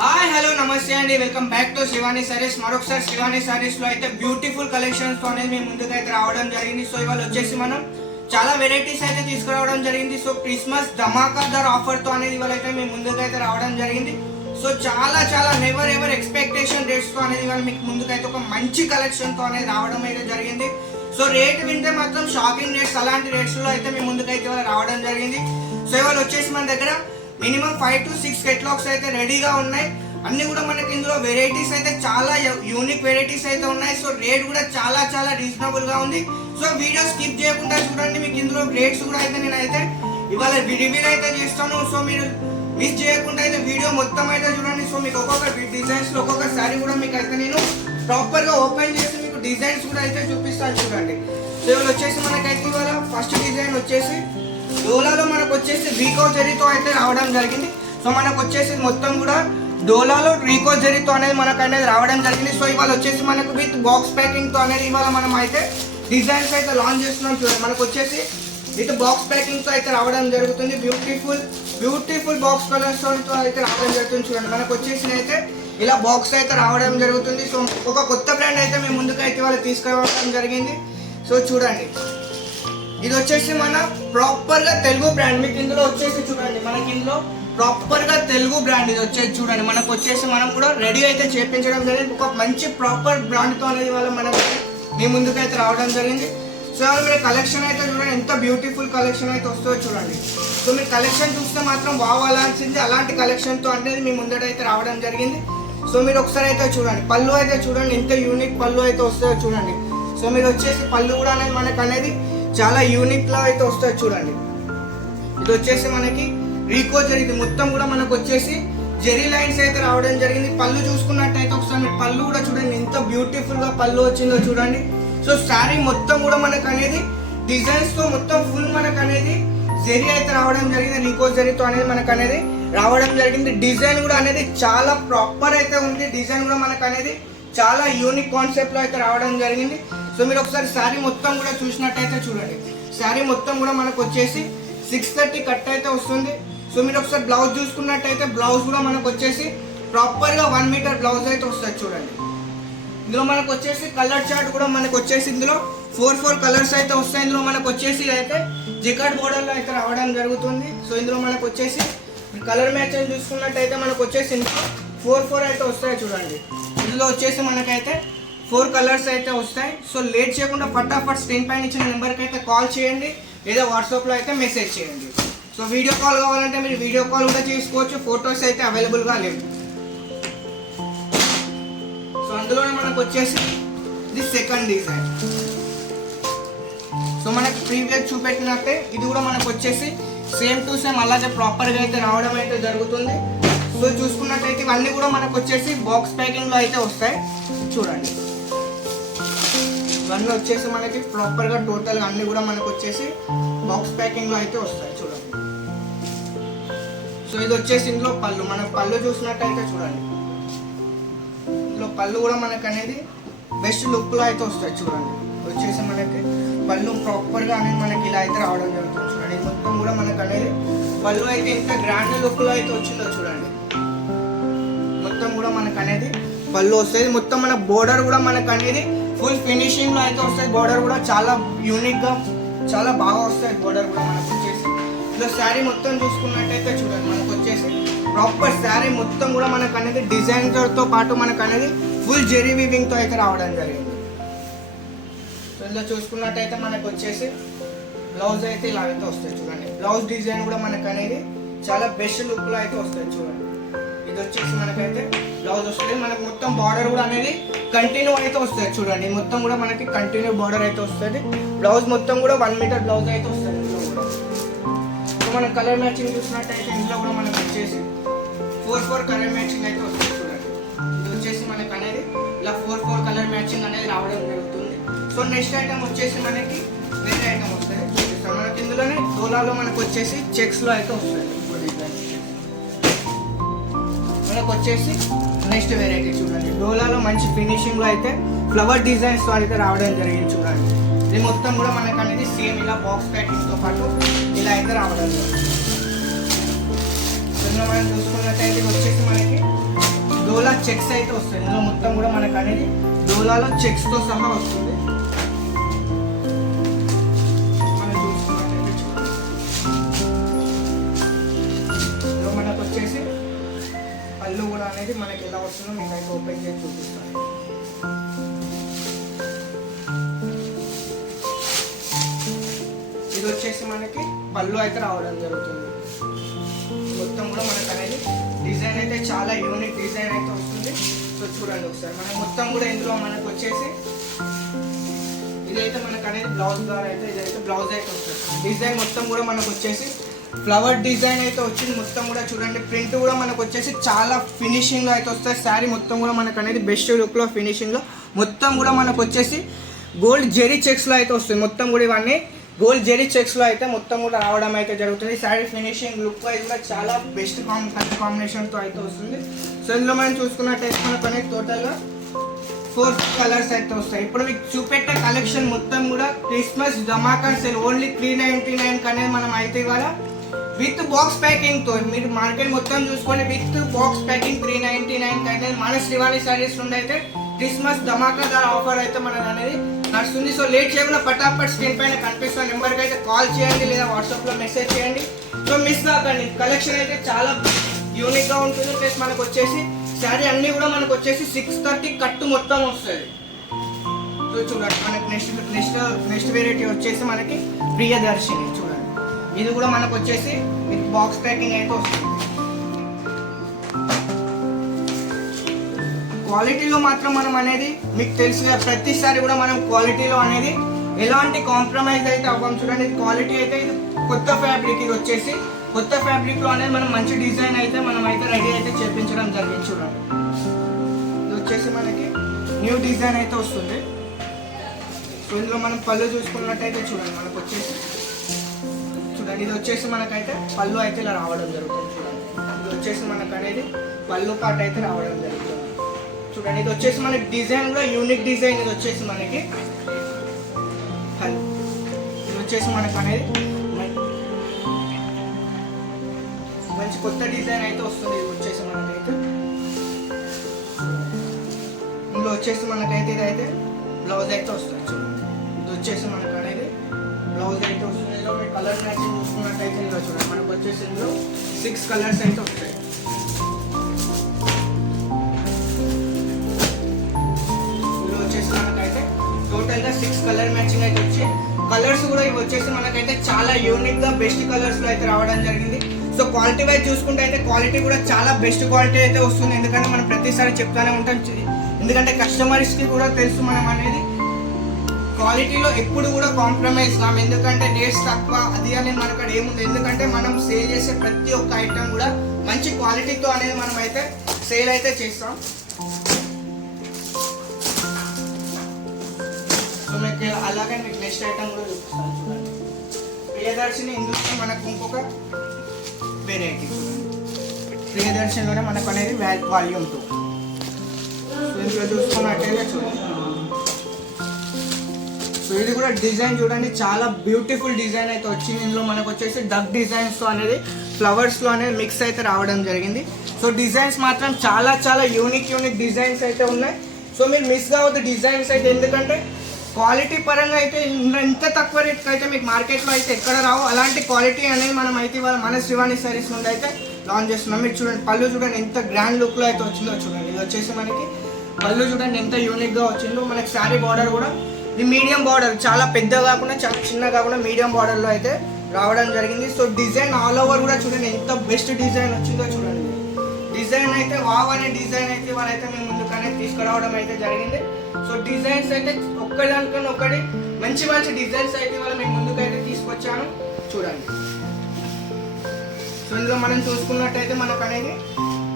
Hi hello నమస్తే అండి, welcome back to Shivani saris. మరొకసారి శివాని సారీస్ లో అయితే బ్యూటిఫుల్ కలెక్షన్స్ తో అనేది మేము ముందుకు అయితే రావడం జరిగింది. సో ఇవాళ వచ్చేసి మనం చాలా వెరైటీస్ అయితే తీసుకురావడం జరిగింది. సో క్రిస్మస్ ధమాకాదార్ ఆఫర్ తో అనేది ఇవాళ అయితే మేము ముందుకు అయితే రావడం జరిగింది. సో చాలా చాలా నెవర్ ఎవర్ ఎక్స్పెక్టేషన్ రేట్స్ తో అనేది ఇవాళ మీకు ముందుకైతే ఒక మంచి కలెక్షన్ తో అనేది రావడం అయితే జరిగింది. సో రేట్ వింటే మాత్రం షాపింగ్ రేట్స్, అలాంటి రేట్స్ లో అయితే మేము ముందుకైతే ఇవాళ రావడం జరిగింది. సో ఇవాళ వచ్చేసి మన దగ్గర మినిమం 5 to 6 కేటలాగ్స్ అయితే రెడీగా ఉన్నాయి. అన్ని కూడా మనకి ఇందులో వెరైటీస్ అయితే చాలా యూనిక్ వెరైటీస్ అయితే ఉన్నాయి. సో రేట్ కూడా చాలా చాలా రీజనబుల్ గా ఉంది. సో వీడియో స్కిప్ చేయకుండా చూడండి. మీకు ఇందులో రేట్స్ కూడా అయితే నేనైతే ఇవాళ రివ్యూ అయితే చేస్తాను. సో మీరు మిస్ చేయకుండా అయితే వీడియో మొత్తం అయితే చూడండి. సో మీకు ఒక్కొక్క డిజైన్స్ లో ఒక్కొక్క సారీ కూడా మీకు అయితే నేను ప్రాపర్ గా ఓపెన్ చేసి మీకు డిజైన్స్ కూడా అయితే చూపిస్తాను చూడండి. సో ఇవాళ వచ్చేసి మనకైతే ఇవాళ ఫస్ట్ డిజైన్ వచ్చేసి డోలాలో మనకు వచ్చేసి రీకో జరీతో అయితే రావడం జరిగింది. సో మనకు వచ్చేసి మొత్తం కూడా డోలాలో రీకో జరీతో అనేది మనకు అనేది రావడం జరిగింది. సో ఇవాళ వచ్చేసి మనకు విత్ బాక్స్ ప్యాకింగ్ తో అనేది ఇవాళ మనం అయితే డిజైన్స్ అయితే లాంచ్ చేస్తున్నాం చూడండి. మనకు వచ్చేసి విత్ బాక్స్ ప్యాకింగ్ తో అయితే రావడం జరుగుతుంది. బ్యూటిఫుల్ బాక్స్ కలర్స్ తో అయితే రావడం జరుగుతుంది చూడండి. మనకు వచ్చేసి అయితే ఇలా బాక్స్ అయితే రావడం జరుగుతుంది. సో ఒక కొత్త బ్రాండ్ అయితే మేము ముందుకు అయితే ఇవాళ తీసుకురావడం జరిగింది. సో చూడండి, ఇది వచ్చేసి మన ప్రాపర్ గా తెలుగు బ్రాండ్. మీకు ఇందులో వచ్చేసి చూడండి, మనకి ఇందులో ప్రాపర్ గా తెలుగు బ్రాండ్ ఇది వచ్చేసి చూడండి. మనకు వచ్చేసి మనం కూడా రెడీ అయితే చేయించడం జరిగింది. ఒక మంచి ప్రాపర్ బ్రాండ్ తో అనేది వాళ్ళ మనకి మీ ముందుకు అయితే రావడం జరిగింది. సో మీరు కలెక్షన్ అయితే చూడండి, ఎంత బ్యూటిఫుల్ కలెక్షన్ అయితే వస్తుందో చూడండి. సో మీరు కలెక్షన్ చూస్తే మాత్రం బాగాల్సింది, అలాంటి కలెక్షన్ తో అనేది మీ ముందట అయితే రావడం జరిగింది. సో మీరు ఒకసారి అయితే చూడండి, పళ్ళు అయితే చూడండి, ఎంత యూనిక్ పళ్ళు అయితే వస్తుందో చూడండి. సో మీరు వచ్చేసి పళ్ళు కూడా అనేది మనకు అనేది చాలా యూనిక్ లా అయితే వస్తుంది చూడండి. ఇది వచ్చేసి మనకి రీకో జరీ, ఇది మొత్తం కూడా మనకు వచ్చేసి జెరీ లైన్స్ అయితే రావడం జరిగింది. పళ్ళు చూసుకున్నట్టయితే ఒకసారి మీరు పళ్ళు కూడా చూడండి, ఎంత బ్యూటిఫుల్ గా పళ్ళు వచ్చిందో చూడండి. సో శారీ మొత్తం కూడా మనకు అనేది డిజైన్స్ తో మొత్తం ఫుల్ మనకు అనేది జెరీ అయితే రావడం జరిగింది. రీకో జరీతో అనేది మనకు అనేది రావడం జరిగింది. డిజైన్ కూడా అనేది చాలా ప్రాపర్ అయితే ఉంది. డిజైన్ కూడా మనకు అనేది చాలా యూనిక్ కాన్సెప్ట్ లో అయితే రావడం జరిగింది. సో మీరు ఒకసారి శారీ మొత్తం కూడా చూసినట్టయితే చూడండి, శారీ మొత్తం కూడా మనకు వచ్చేసి 630 కట్ అయితే వస్తుంది. సో మీరు ఒకసారి బ్లౌజ్ చూసుకున్నట్టయితే బ్లౌజ్ కూడా మనకు వచ్చేసి ప్రాపర్ గా 1 మీటర్ బ్లౌజ్ అయితే వస్తుంది చూడండి. ఇందులో మనకు వచ్చేసి కలర్ చార్ట్ కూడా మనకు వచ్చేసి ఇందులో 4 కలర్స్ అయితే వస్తాయి. ఇందులో మనకు వచ్చేసి అయితే జికార్డ్ బోర్డర్ లో అయితే రావడం జరుగుతుంది. సో ఇందులో మనకు వచ్చేసి కలర్ మ్యాచ్ చూసుకున్నట్టయితే మనకు వచ్చేసి ఇందులో 4 అయితే వస్తాయి చూడండి. ఇందులో వచ్చేసి మనకైతే 4 కలర్స్ అయితే వస్తాయి. సో లేట్ చేయకుండా ఫటాఫట్ స్క్రీన్ పైన ఇచ్చిన నెంబర్కి అయితే కాల్ చేయండి, లేదా వాట్సాప్లో అయితే మెసేజ్ చేయండి. సో వీడియో కాల్ కావాలంటే మీరు వీడియో కాల్ కూడా చేసుకోవచ్చు. ఫొటోస్ అయితే అవైలబుల్గా లేవు. సో అందులోనే మనకు వచ్చేసి ఇది సెకండ్ డిజైన్. సో మనకి ప్రీవియస్ చూపెట్టినట్టే ఇది కూడా మనకు వచ్చేసి సేమ్ టు సేమ్ అలాగే ప్రాపర్గా అయితే రావడం అయితే జరుగుతుంది. సో చూసుకున్నట్టయితే ఇవన్నీ కూడా మనకు వచ్చేసి బాక్స్ ప్యాకింగ్ లో అయితే వస్తాయి చూడండి. ఇవన్నీ వచ్చేసి మనకి ప్రాపర్ గా టోటల్ అన్ని కూడా మనకు వచ్చేసి బాక్స్ ప్యాకింగ్ లో అయితే వస్తాయి చూడండి. సో ఇది వచ్చేసి ఇందులో పళ్ళు, మన పళ్ళు చూసినట్టయితే చూడండి, ఇందులో పళ్ళు కూడా మనకు అనేది బెస్ట్ లుక్ లో అయితే వస్తాయి చూడండి. వచ్చేసి మనకి పళ్ళు ప్రాపర్ గా అనేది మనకి ఇలా అయితే రావడం జరుగుతుంది చూడండి. మొత్తం కూడా మనకు అనేది పళ్ళు అయితే ఎంత గ్రాండ్ లుక్ లో అయితే వచ్చిందో చూడండి. మొత్తం కూడా మనకు అనేది పళ్ళు వస్తుంది. మొత్తం మన బోర్డర్ కూడా మనకు అనేది ఫుల్ ఫినిషింగ్ లో అయితే వస్తుంది. బోర్డర్ కూడా చాలా యూనిక్ గా చాలా బాగా వస్తుంది బోర్డర్ కూడా మనకు వచ్చేసి. ఇలా శారీ మొత్తం చూసుకున్నట్టయితే చూడండి, మనకు వచ్చేసి ప్రాపర్ శారీ మొత్తం కూడా మనకు అనేది డిజైనర్ తో పాటు మనకు అనేది ఫుల్ జెరీ వీవింగ్ తో అయితే రావడం జరిగింది. సో ఇందులో చూసుకున్నట్టయితే మనకు వచ్చేసి బ్లౌజ్ అయితే ఇలా అయితే వస్తుంది చూడండి. బ్లౌజ్ డిజైన్ కూడా మనకు అనేది చాలా బెస్ట్ లుక్ లో అయితే వస్తుంది చూడండి. ఇది వచ్చేసి మనకైతే బ్లౌజ్ వస్తుంది. మనకు మొత్తం బార్డర్ కూడా అనేది కంటిన్యూ అయితే వస్తుంది చూడండి. మొత్తం కూడా మనకి కంటిన్యూ బార్డర్ అయితే వస్తుంది. బ్లౌజ్ మొత్తం కూడా 1 మీటర్ బ్లౌజ్ అయితే వస్తుంది ఇందులో కూడా. సో మనం కలర్ మ్యాచింగ్ చూసినట్టయితే ఇందులో కూడా మనకు వచ్చేసి 4 కలర్ మ్యాచింగ్ అయితే వస్తుంది చూడండి. ఇది వచ్చేసి మనకు అనేది ఇలా 4 కలర్ మ్యాచింగ్ అనేది రావడం జరుగుతుంది. సో నెక్స్ట్ ఐటమ్ వచ్చేసి మనకి వేరే ఐటమ్ వస్తుంది చూపిస్తాం. మనకి ఇందులోనే డోలాలో మనకు వచ్చేసి చెక్స్ లో అయితే వస్తుంది. మనకు వచ్చేసి నెక్స్ట్ వెరైటీ చూడండి, డోలాలో మంచి ఫినిషింగ్ లో అయితే ఫ్లవర్ డిజైన్స్ తో అయితే రావడం జరిగింది చూడండి. ఇది మొత్తం కూడా మనకు అనేది సేమ్ ఇలా బాక్స్ ప్యాకింగ్ తో పాటు ఇలా అయితే రావడం జరిగింది. మనం చూసుకున్నట్టయితే వచ్చేసి మనకి చెక్స్ అయితే వస్తాయి. ఇందులో మొత్తం కూడా మనకు అనేది డోలాలో చెక్స్ తో సహా వస్తుంది. మనం చూసుకున్నట్లయితే చూడండి, ఇందులో మనకు వచ్చేసి పళ్ళు కూడా అనేది మనకి ఎలా వస్తుందో మీకు అయితే ఓపెన్ చేసి చూపిస్తాను. ఇది వచ్చేసి మనకి పళ్ళు అయితే రావడం జరుగుతుంది. మొత్తం కూడా మనకు అనేది డిజైన్ అయితే చాలా యూనిక్ డిజైన్ అయితే వస్తుంది. సో చూడండి ఒకసారి మనకు మొత్తం కూడా ఇందులో మనకు వచ్చేసి ఇదైతే మనకు అనేది బ్లౌజ్ ద్వారా అయితే ఇదైతే బ్లౌజ్ అయితే వస్తుంది. డిజైన్ మొత్తం కూడా మనకు వచ్చేసి ఫ్లవర్ డిజైన్ అయితే వచ్చింది. మొత్తం కూడా చూడండి ప్రింట్ కూడా మనకు వచ్చేసి చాలా ఫినిషింగ్ లో అయితే వస్తుంది. శారీ మొత్తం కూడా మనకు అనేది బెస్ట్ లుక్ లో ఫినిషింగ్ లో మొత్తం కూడా మనకు వచ్చేసి గోల్డ్ జెరీ చెక్స్ లో అయితే వస్తుంది. మొత్తం కూడా ఇవన్నీ గోల్డ్ జెరీ చెక్స్ లో అయితే మొత్తం కూడా రావడం అయితే జరుగుతుంది. శారీ ఫినిషింగ్ లుక్ వైజ్ కూడా చాలా బెస్ట్ కాంబినేషన్ తో అయితే వస్తుంది. సో ఇందులో మనం చూసుకున్నట్టయితే మనకు అనేది టోటల్ గా 4 కలర్స్ అయితే వస్తాయి. ఇప్పుడు మీకు చూపెట్టే కలెక్షన్ మొత్తం కూడా క్రిస్మస్ ధమాకా సేల్ ఓన్లీ 399 అనేది మనం అయితే ఇవాళ విత్ బాక్స్ ప్యాకింగ్ తో మీరు మార్కెట్ మొత్తం చూసుకోండి. విత్ బాక్స్ ప్యాకింగ్ 399 అనేది మన శ్రీవాణి సారీస్ నుండి అయితే క్రిస్మస్ ధమాకా ధర ఆఫర్ అయితే మనకు అనేది నడుస్తుంది. సో లేట్ చేయకుండా పటాపట్ స్క్రీన్ పైన కనిపిస్తున్న నెంబర్కి అయితే కాల్ చేయండి లేదా వాట్సాప్లో మెసేజ్ చేయండి. సో మిస్ కాకండి, కలెక్షన్ అయితే చాలా యూనిక్గా ఉంటుంది. ప్లస్ మనకు వచ్చేసి శారీ అన్నీ కూడా మనకు వచ్చేసి 630 కట్టు మొత్తం వస్తుంది. సో చూడండి మనకి నెక్స్ట్ వెరైటీ వచ్చేసి మనకి ప్రియదర్శిని చూడండి. ఇది కూడా మనకు వచ్చేసి విత్ బాక్స్ ప్యాకింగ్ అయితే వస్తుంది. క్వాలిటీలో మాత్రం మనం అనేది మీకు తెలుసు ప్రతిసారి కూడా మనం క్వాలిటీలో అనేది ఎలాంటి కాంప్రమైజ్ అయితే అవ్వం. చూడండి క్వాలిటీ అయితే కొత్త ఫ్యాబ్రిక్, ఇది వచ్చేసి కొత్త ఫ్యాబ్రిక్ లో అనేది మనం మంచి డిజైన్ అయితే మనం అయితే రెడీ అయితే చేపించడం జరిగింది. చూడండి ఇది వచ్చేసి మనకి న్యూ డిజైన్ అయితే వస్తుంది. సో ఇందులో మనం పళ్ళు చూసుకున్నట్టయితే చూడండి మనకు వచ్చేసి చూడండి ఇది వచ్చేసి మనకైతే పళ్ళు అయితే ఇలా రావడం జరుగుతుంది. చూడండి ఇది వచ్చేసి మనకు అనేది పళ్ళు పాట అయితే రావడం జరుగుతుంది. చూడండి ఇది వచ్చేసి మనకి డిజైన్ కూడా యూనిక్ డిజైన్. ఇది వచ్చేసి మనకి ఇది వచ్చేసి మనకు అనేది మంచి కొత్త డిజైన్ అయితే వస్తుంది. ఇది వచ్చేసి మనకైతే ఇందులో వచ్చేసి మనకైతే ఇదైతే బ్లౌజ్ అయితే వస్తుంది. చూడండి ఇది వచ్చేసి మనకు అనేది బ్లౌజ్ అయితే వస్తుంది. ఇందులో మీ కలర్ మ్యాచింగ్ చూసుకున్నట్టయితే ఇందులో చూడండి మనకు వచ్చేసి ఇందులో 6 కలర్స్ అయితే వస్తాయి. మనకైతే టోటల్ గా 6 కలర్ మ్యాచింగ్ అయితే వచ్చి కలర్స్ కూడా ఇవి వచ్చేసి మనకైతే చాలా యూనిక్ గా బెస్ట్ కలర్స్ లో అయితే రావడం జరిగింది. సో క్వాలిటీ వైజ్ చూసుకుంటే అయితే క్వాలిటీ కూడా చాలా బెస్ట్ క్వాలిటీ అయితే వస్తుంది. ఎందుకంటే మనం ప్రతిసారి చెప్తానే ఉంటాం, ఎందుకంటే కస్టమర్స్ కి కూడా తెలుసు మనం అనేది క్వాలిటీలో ఎప్పుడు కూడా కాంప్రమైజ్ కాము. ఎందుకంటే రేట్స్ తక్కువ అది అనేది మనకు అక్కడ ఏముంది. ఎందుకంటే మనం సేల్ చేసే ప్రతి ఒక్క ఐటమ్ కూడా మంచి క్వాలిటీతో అనేది మనం అయితే సేల్ అయితే చేస్తాం. సో మీకు అలాగే మీకు నెక్స్ట్ ఐటమ్ కూడా చూపిస్తాను. చూడండి ప్రియదర్శిని ఇందులో మనకు ఇంకొక వెరైటీ. ప్రియదర్శినిలోనే మనకు అనేది వాల్యూమ్ 2. ఇందులో చూసుకున్నట్టయితే చూడండి సో ఇది కూడా డిజైన్ చూడండి చాలా బ్యూటిఫుల్ డిజైన్ అయితే వచ్చింది. ఇందులో మనకు వచ్చేసి డక్ డిజైన్స్ తో అనేది ఫ్లవర్స్ లో అనేది మిక్స్ అయితే రావడం జరిగింది. సో డిజైన్స్ మాత్రం చాలా చాలా యూనిక్ డిజైన్స్ అయితే ఉన్నాయి. సో మీరు మిస్ కావద్దు డిజైన్స్ అయితే, ఎందుకంటే క్వాలిటీ పరంగా అయితే ఇంత తక్కువ రేట్కి అయితే మీకు మార్కెట్లో అయితే ఎక్కడ రావు. అలాంటి క్వాలిటీ అనేది మనం అయితే ఇవాళ మన శ్రీవాణి సారీస్ నుండి అయితే లాంచ్ చేస్తున్నాం. మీరు చూడండి పళ్ళు చూడండి ఎంత గ్రాండ్ లుక్లో అయితే వచ్చిందో చూడండి. ఇది వచ్చేసి మనకి పళ్ళు చూడండి ఎంత యూనిక్గా వచ్చిందో. మనకి శారీ బార్డర్ కూడా ఇది మీడియం బార్డర్, చాలా పెద్ద కాకుండా చాలా చిన్న కాకుండా మీడియం బార్డర్లో అయితే రావడం జరిగింది. సో డిజైన్ ఆల్ ఓవర్ కూడా చూడండి ఎంత బెస్ట్ డిజైన్ వచ్చిందో చూడండి. డిజైన్ అయితే వావ్ అనే డిజైన్ అయితే వాళ్ళైతే మేము ముందుకనే తీసుకురావడం అయితే జరిగింది. సో డిజైన్స్ అయితే ఒక్కదానికన్నా ఒకటి మంచి మంచి డిజైన్స్ అయితే ఇవాళ మేము ముందుకైతే తీసుకొచ్చాను చూడండి. సో ఇందులో మనం చూసుకున్నట్టయితే మనకు అనేది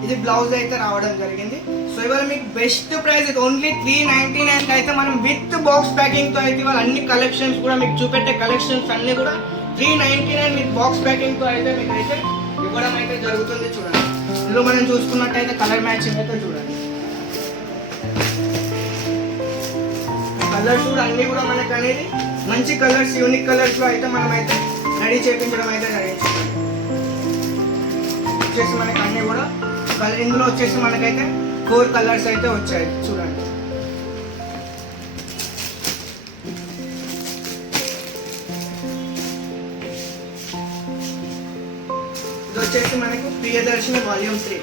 ఇది బ్లౌజ్ అయితే రావడం జరిగింది. సో ఇవాళ మీకు బెస్ట్ ప్రైస్ అయితే ఓన్లీ 399 అయితే మనం విత్ బాక్స్ ప్యాకింగ్ తో అయితే ఇవాళ అన్ని కలెక్షన్స్ కూడా మీకు చూపెట్టే కలెక్షన్స్ అన్ని కూడా 399 విత్ బాక్స్ ప్యాకింగ్ తో అయితే మీకు అయితే ఇవ్వడం అయితే జరుగుతుంది చూడండి. ఇందులో మనం చూసుకున్నట్టయితే కలర్ మ్యాచింగ్ అయితే చూడండి. కలర్స్ కూడా అన్ని కూడా మనకు అనేది మంచి కలర్స్ యూనిక్ కలర్స్ లో అయితే మనం అయితే రెడీ చేయించడం అయితే జరిగింది. వచ్చేసి మనకి అన్ని కూడా ఇందులో వచ్చేసి మనకైతే 4 కలర్స్ అయితే వచ్చాయి చూడండి. ఇది వచ్చేసి మనకు ప్రియదర్శిని వాల్యూమ్ 3.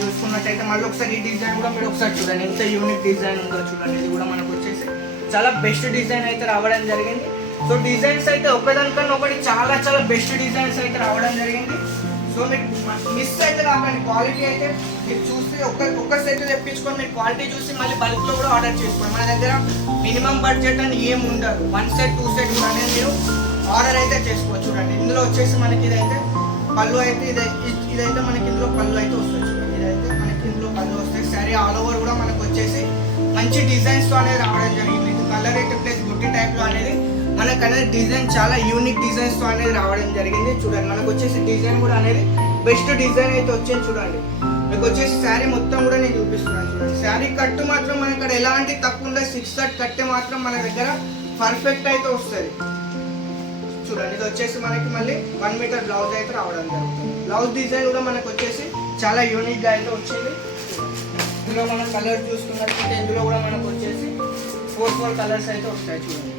చూసుకున్నట్టయితే మళ్ళీ ఒకసారి ఈ డిజైన్ కూడా మీరు ఒకసారి చూడండి, ఎంత యూనిక్ డిజైన్ ఉందో చూడండి. ఇది కూడా మనకు వచ్చేసి చాలా బెస్ట్ డిజైన్ అయితే రావడం జరిగింది. సో డిజైన్స్ అయితే ఒకదానికన్నా ఒకటి చాలా చాలా బెస్ట్ డిజైన్స్ అయితే రావడం జరిగింది. సో మీకు మిస్ అయితే కాకండి, క్వాలిటీ అయితే మీరు చూసి ఒక్క సెట్ తెప్పించుకొని మీరు క్వాలిటీ చూసి మళ్ళీ బల్క్లో కూడా ఆర్డర్ చేసుకోండి. మన దగ్గర మినిమం బడ్జెట్ అని ఏం ఉండదు, 1 సెట్ 2 సెట్ అనేది మీరు ఆర్డర్ అయితే చేసుకోవచ్చు. చూడండి ఇందులో వచ్చేసి మనకి ఇదైతే పళ్ళు అయితే ఇదైతే మనకి ఇందులో పళ్ళు అయితే వస్తుంది. చూడండి ఇదైతే మనకి ఇందులో పళ్ళు వస్తాయి. శారీ ఆల్ ఓవర్ కూడా మనకు వచ్చేసి మంచి డిజైన్స్తో అనేది రావడం జరిగింది. ఇది కలర్ అయితే ప్లస్ బుట్టి టైప్లో అనేది మనకు అనేది డిజైన్ చాలా యూనిక్ డిజైన్స్తో అనేది రావడం జరిగింది. చూడండి మనకు వచ్చేసి డిజైన్ కూడా అనేది బెస్ట్ డిజైన్ అయితే వచ్చింది. చూడండి మీకు వచ్చేసి శారీ మొత్తం కూడా నేను చూపిస్తున్నాను. చూడండి శారీ కట్టు మాత్రం మన ఇక్కడ ఎలాంటి తక్కువ ఉండదు, 6 కట్ కట్టే మాత్రం మన దగ్గర పర్ఫెక్ట్ అయితే వస్తుంది. చూడండి ఇది వచ్చేసి మనకి మళ్ళీ 1 మీటర్ బ్లౌజ్ అయితే రావడం జరుగుతుంది. బ్లౌజ్ డిజైన్ కూడా మనకు వచ్చేసి చాలా యూనిక్గా అయితే వచ్చింది. ఇందులో మనం కలర్ చూసుకున్నట్లయితే ఇందులో కూడా మనకు వచ్చేసి 4 కలర్స్ అయితే వస్తాయి. చూడండి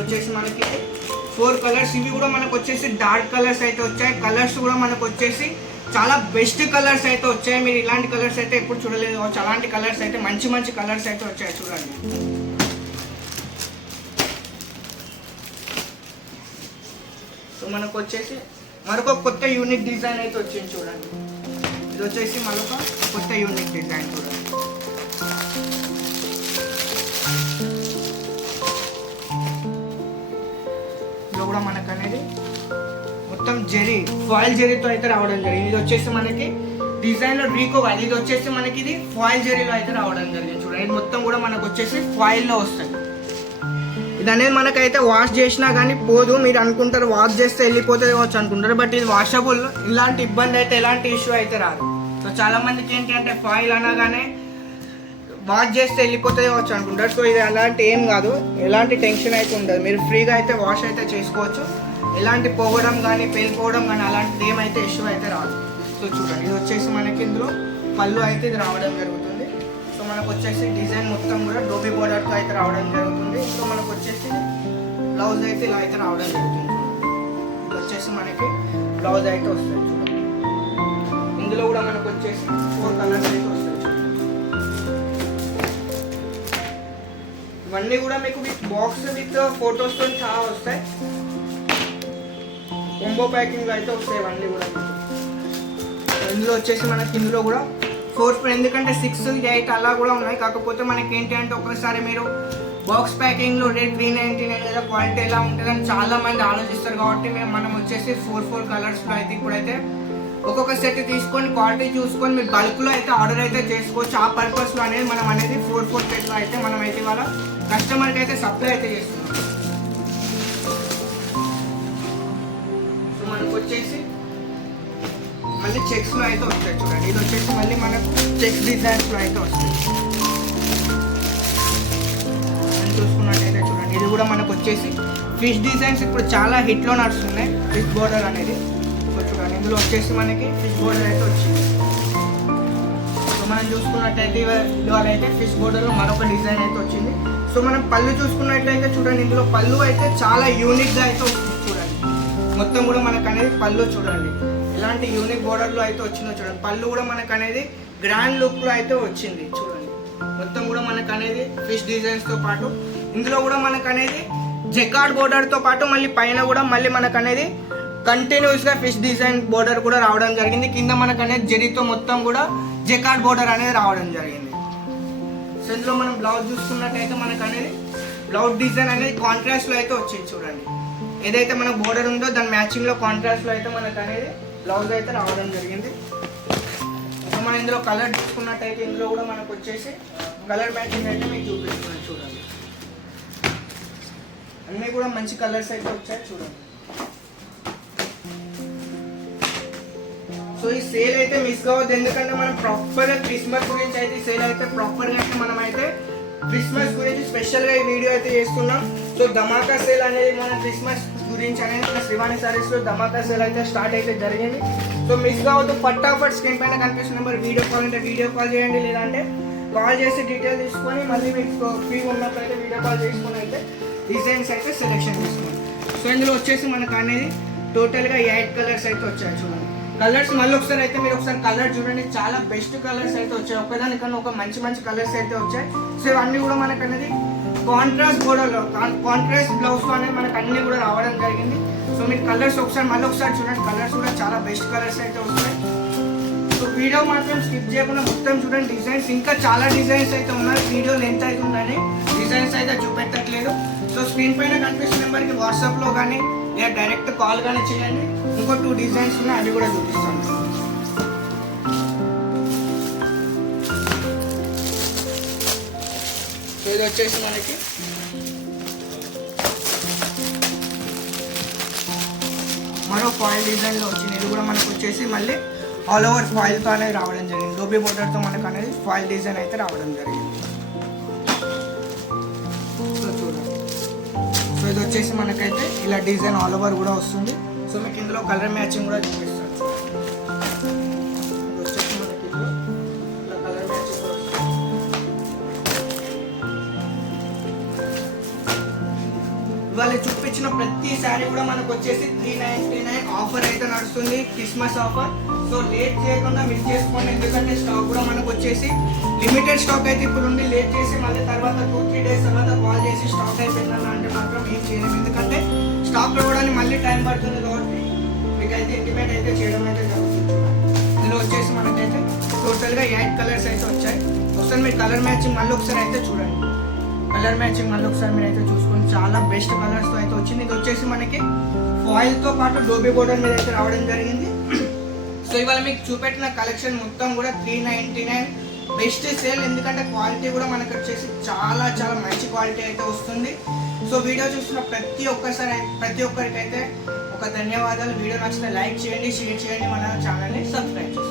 వచ్చేసి మనకి 4 కలర్స్, ఇవి కూడా మనకు వచ్చేసి డార్క్ కలర్స్ అయితే వచ్చాయి. కలర్స్ కూడా మనకు వచ్చేసి చాలా బెస్ట్ కలర్స్ అయితే వచ్చాయి. మీరు ఇలాంటి కలర్స్ అయితే ఎప్పుడు చూడలేదు కావచ్చు, అలాంటి కలర్స్ అయితే మంచి మంచి కలర్స్ అయితే వచ్చాయి. చూడండి సో మనకు వచ్చేసి మరొక కొత్త యూనిక్ డిజైన్ అయితే వచ్చింది. చూడండి ఇది వచ్చేసి మరొక కొత్త యూనిక్ డిజైన్. చూడండి ఇది కూడా మనకు అనేది మొత్తం జెరీ ఫాయిల్ జెరీతో అయితే రావడం జరిగింది. ఇది వచ్చేసి మనకి డిజైన్లో రీకోవాలి, ఇది వచ్చేసి మనకి ఇది ఫాయిల్ జెరీలో అయితే రావడం జరిగింది. చూడండి ఇది మొత్తం కూడా మనకు వచ్చేసి ఫాయిల్లో వస్తుంది. ఇది అనేది మనకైతే వాష్ చేసినా కానీ పోదు. మీరు అనుకుంటారు వాష్ చేస్తే వెళ్ళిపోతుంది కావచ్చు అనుకుంటారు, బట్ ఇది వాషబుల్, ఇలాంటి ఇబ్బంది అయితే ఎలాంటి ఇష్యూ అయితే రాదు. సో చాలా మందికి ఏంటి అంటే ఫాయిల్ అనగానే వాష్ చేస్తే వెళ్ళిపోతుంది కావచ్చు అనుకుంటారు. సో ఇది అలాంటి ఏం కాదు, ఎలాంటి టెన్షన్ అయితే ఉండదు. మీరు ఫ్రీగా అయితే వాష్ అయితే చేసుకోవచ్చు. ఎలాంటి పోవడం కానీ పేలిపోవడం కానీ అలాంటిది ఏమైతే ఇష్యూ అయితే రాదు. సో చూడండి ఇది వచ్చేసి మనకి ఇందులో పళ్ళు అయితే ఇది రావడం జరుగుతుంది. సో మనకు వచ్చేసి డిజైన్ మొత్తం కూడా డోబీ బోర్డర్తో అయితే రావడం జరుగుతుంది. సో మనకు వచ్చేసి బ్లౌజ్ అయితే ఇలా అయితే రావడం జరుగుతుంది. ఇది వచ్చేసి మనకి బ్లౌజ్ అయితే వస్తుంది. చూడండి ఇందులో కూడా మనకు వచ్చేసి 4 కలర్స్ అయితే వస్తాయి. ఇవన్నీ కూడా మీకు విత్ బాక్స్ విత్ ఫొటోస్తో చాలా వస్తాయి. కొంబో ప్యాకింగ్లో అయితే వస్తాయి ఇవన్నీ కూడా. ఇందులో వచ్చేసి మనకి ఇందులో కూడా 4 ఎందుకంటే 6, 8 అలా కూడా ఉన్నాయి. కాకపోతే మనకి ఏంటి అంటే ఒకసారి మీరు బాక్స్ ప్యాకింగ్లో రేట్ 399 లేదా క్వాలిటీ ఎలా ఉంటుందని చాలా మంది ఆలోచిస్తారు. కాబట్టి మనం వచ్చేసి 4 కలర్స్లో అయితే ఇప్పుడైతే ఒక్కొక్క సెట్ తీసుకొని క్వాలిటీ చూసుకొని మీరు బల్క్లో అయితే ఆర్డర్ అయితే చేసుకోవచ్చు. ఆ పర్పస్లో అనేది మనం అనేది 4 సెట్లో అయితే మనం అయితే ఇవాళ కస్టమర్కి అయితే సప్లై అయితే చేస్తున్నాం. సో మనకు వచ్చేసి మళ్ళీ చెక్స్లో అయితే వస్తాయి. చూడండి ఇది వచ్చేసి మళ్ళీ మనకు చెక్స్ డిజైన్స్లో అయితే వస్తాయి. చూసుకున్నట్టయితే చూడండి ఇది కూడా మనకు వచ్చేసి ఫిష్ డిజైన్స్ ఇప్పుడు చాలా హిట్లో నడుస్తున్నాయి. ఫిష్ బోర్డర్ అనేది సో చూడండి ఇందులో వచ్చేసి మనకి ఫిష్ బోర్డర్ అయితే వచ్చింది. సో మనం చూసుకున్నట్టయితే ఇవాళ అయితే ఫిష్ బోర్డర్లో మరొక డిజైన్ అయితే వచ్చింది. సో మనం పళ్ళు చూసుకున్నట్లయితే చూడండి ఇందులో పళ్ళు అయితే చాలా యూనిక్గా అయితే వస్తుంది. చూడండి మొత్తం కూడా మనకు అనేది పళ్ళు చూడండి ఇలాంటి యూనిక్ బోర్డర్లో అయితే వచ్చిందో. చూడండి పళ్ళు కూడా మనకు అనేది గ్రాండ్ లుక్లో అయితే వచ్చింది. చూడండి మొత్తం కూడా మనకు అనేది ఫిష్ డిజైన్స్తో పాటు ఇందులో కూడా మనకు అనేది జెకార్డ్ బోర్డర్తో పాటు మళ్ళీ పైన కూడా మళ్ళీ మనకు అనేది కంటిన్యూస్గా ఫిష్ డిజైన్ బోర్డర్ కూడా రావడం జరిగింది. కింద మనకు అనేది జెరీతో మొత్తం కూడా జెకార్డ్ బోర్డర్ అనేది రావడం జరిగింది. సో ఇందులో మనం బ్లౌజ్ చూసుకున్నట్టయితే మనకు అనేది బ్లౌజ్ డిజైన్ అనేది కాంట్రాస్ట్లో అయితే వచ్చింది. చూడండి ఏదైతే మనకు బోర్డర్ ఉందో దాని మ్యాచింగ్లో కాంట్రాస్ట్లో అయితే మనకు అనేది బ్లౌజ్ అయితే రావడం జరిగింది. సో మనం ఇందులో కలర్ చూసుకున్నట్టయితే ఇందులో కూడా మనకు వచ్చేసి కలర్ మ్యాచింగ్ అయితే మీకు చూపిస్తున్నాను. చూడండి అన్నీ కూడా మంచి కలర్స్ అయితే వచ్చాయి. చూడండి సో ఈ సేల్ అయితే మిస్ కావద్దు, ఎందుకంటే మనం ప్రాపర్గా క్రిస్మస్ గురించి అయితే ఈ సేల్ అయితే ప్రాపర్గా మనం అయితే క్రిస్మస్ గురించి స్పెషల్గా ఈ వీడియో అయితే చేస్తున్నాం. సో ధమాకా సేల్ అనేది మన క్రిస్మస్ గురించి అనేది మన శ్రీవాణి సారీస్లో ధమాకా సేల్ అయితే స్టార్ట్ అయితే జరిగింది. సో మిస్ కావద్దు, ఫటాఫట్ స్క్రీన్ పైన కనిపిస్తున్న నెంబర్ వీడియో కాల్ అంటే వీడియో కాల్ చేయండి, లేదంటే కాల్ చేసి డీటెయిల్ తీసుకొని మళ్ళీ మీకు ఫ్రీ ఉన్నప్పుడు అయితే వీడియో కాల్ చేసుకొని అయితే డిజైన్స్ అయితే సెలెక్షన్ చేసుకోండి. సో ఇందులో వచ్చేసి మనకు అనేది టోటల్గా 8 కలర్స్ అయితే వచ్చాయి. చూడండి కలర్స్ మళ్ళీ ఒకసారి అయితే మీరు ఒకసారి కలర్ చూడండి, చాలా బెస్ట్ కలర్స్ అయితే వచ్చాయి. ఒకదానికన్నా ఒక మంచి కలర్స్ అయితే వచ్చాయి. సో ఇవన్నీ కూడా మనకు అనేది కాంట్రాస్ట్ బోర్డర్లో కాంట్రాస్ట్ బ్లౌజ్లో అనేది మనకు అన్నీ కూడా రావడం జరిగింది. సో మీరు కలర్స్ మళ్ళీ ఒకసారి చూడండి, కలర్స్ కూడా చాలా బెస్ట్ కలర్స్ అయితే వస్తాయి. సో వీడియో మాత్రం స్కిప్ చేయకుండా మొత్తం చూడండి. డిజైన్స్ ఇంకా చాలా డిజైన్స్ అయితే ఉన్నాయి, వీడియో లెంత్ అయితే ఉందని డిజైన్స్ అయితే చూపెట్టట్లేదు. సో స్క్రీన్ పైన కనిపిస్తున్న నెంబర్కి వాట్సాప్లో కానీ లేదా డైరెక్ట్ కాల్ కానీ చేయండి. ఇంకో 2 డిజైన్స్ ఉన్నాయి, అవి కూడా చూపిస్తాను. సో ఇది వచ్చేసి మనకి మరో ఫాయిల్ డిజైన్లో వచ్చింది. ఇది కూడా మనకు వచ్చేసి మళ్ళీ ఆల్ ఓవర్ ఫాయిల్తో అనేది రావడం జరిగింది. డోబీ బోర్డర్తో మనకు అనేది ఫాయిల్ డిజైన్ అయితే రావడం జరిగింది. సో చూడండి, సో ఇది వచ్చేసి మనకైతే ఇలా డిజైన్ ఆల్ ఓవర్ కూడా వస్తుంది. సో మీకు ఇందులో కలర్ మ్యాచింగ్ కూడా చూపిస్తాను. ఇది వచ్చేసి మనకి ఇలా కలర్ మ్యాచింగ్ కూడా వస్తుంది. ఇవాళ చూపించిన ప్రతి శారీ కూడా మనకు వచ్చేసి 399 ఆఫర్ అయితే నడుస్తుంది, క్రిస్మస్ ఆఫర్. సో లేట్ చేయకుండా మిస్ చేసుకోండి, ఎందుకంటే స్టాక్ కూడా మనకు వచ్చేసి లిమిటెడ్ స్టాక్ అయితే ఇప్పుడు ఉంది. లేట్ చేసి మళ్ళీ తర్వాత 2-3 డేస్ తర్వాత కాల్ చేసి స్టాక్ అయిపోయిందని అంటే మాత్రం ఏం చేయలేము, ఎందుకంటే స్టాక్ రావడానికి మళ్ళీ టైం పడుతుంది. కాబట్టి మీకు అయితే ఇంటిమేట్ అయితే చేయడం అయితే జరుగుతుంది. ఇందులో వచ్చేసి మనకైతే టోటల్గా 8 కలర్స్ అయితే వచ్చాయి. ఒకసారి మీరు కలర్ మ్యాచింగ్ మళ్ళీ ఒకసారి అయితే చూడండి, కలర్ మ్యాచింగ్ మళ్ళీ ఒకసారి మీరు అయితే చూసుకోండి. చాలా బెస్ట్ కలర్స్తో అయితే వచ్చింది. ఇది వచ్చేసి మనకి ఫాయిల్తో పాటు డోబీ బోర్డర్ మీద అయితే రావడం జరిగింది. సో ఇవాళ మీకు చూపెట్టిన కలెక్షన్ మొత్తం కూడా 399 బెస్ట్ సేల్, ఎందుకంటే క్వాలిటీ కూడా మనకు వచ్చేసి చాలా మంచి క్వాలిటీ అయితే వస్తుంది. సో వీడియో చూస్తున్న ప్రతి ఒక్కరికైతే ఒక ధన్యవాదాలు. వీడియో నచ్చితే లైక్ చేయండి, షేర్ చేయండి, మన ఛానల్ని సబ్స్క్రైబ్ చేయండి.